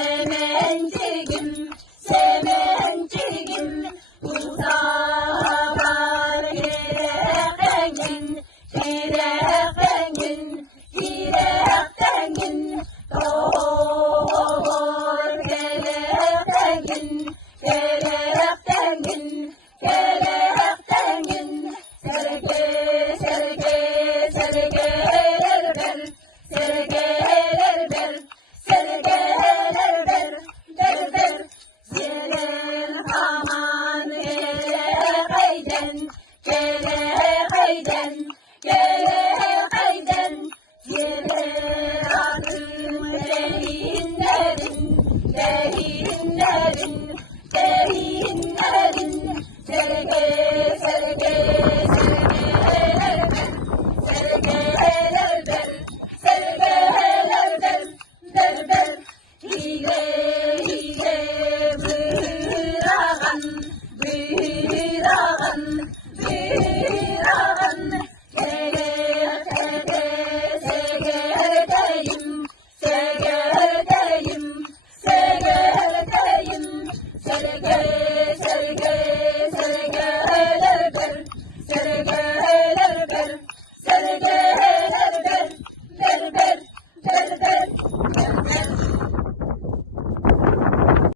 Semencigim, semencigim, uzağa var girekengin, girekengin, girekengin, doğur gerekengin, gerekengin, gerekengin, serge, serge, sergeler ver, sergeler ver, sergeler ver, ver ver, gelin aman gele hayden, gele hayden.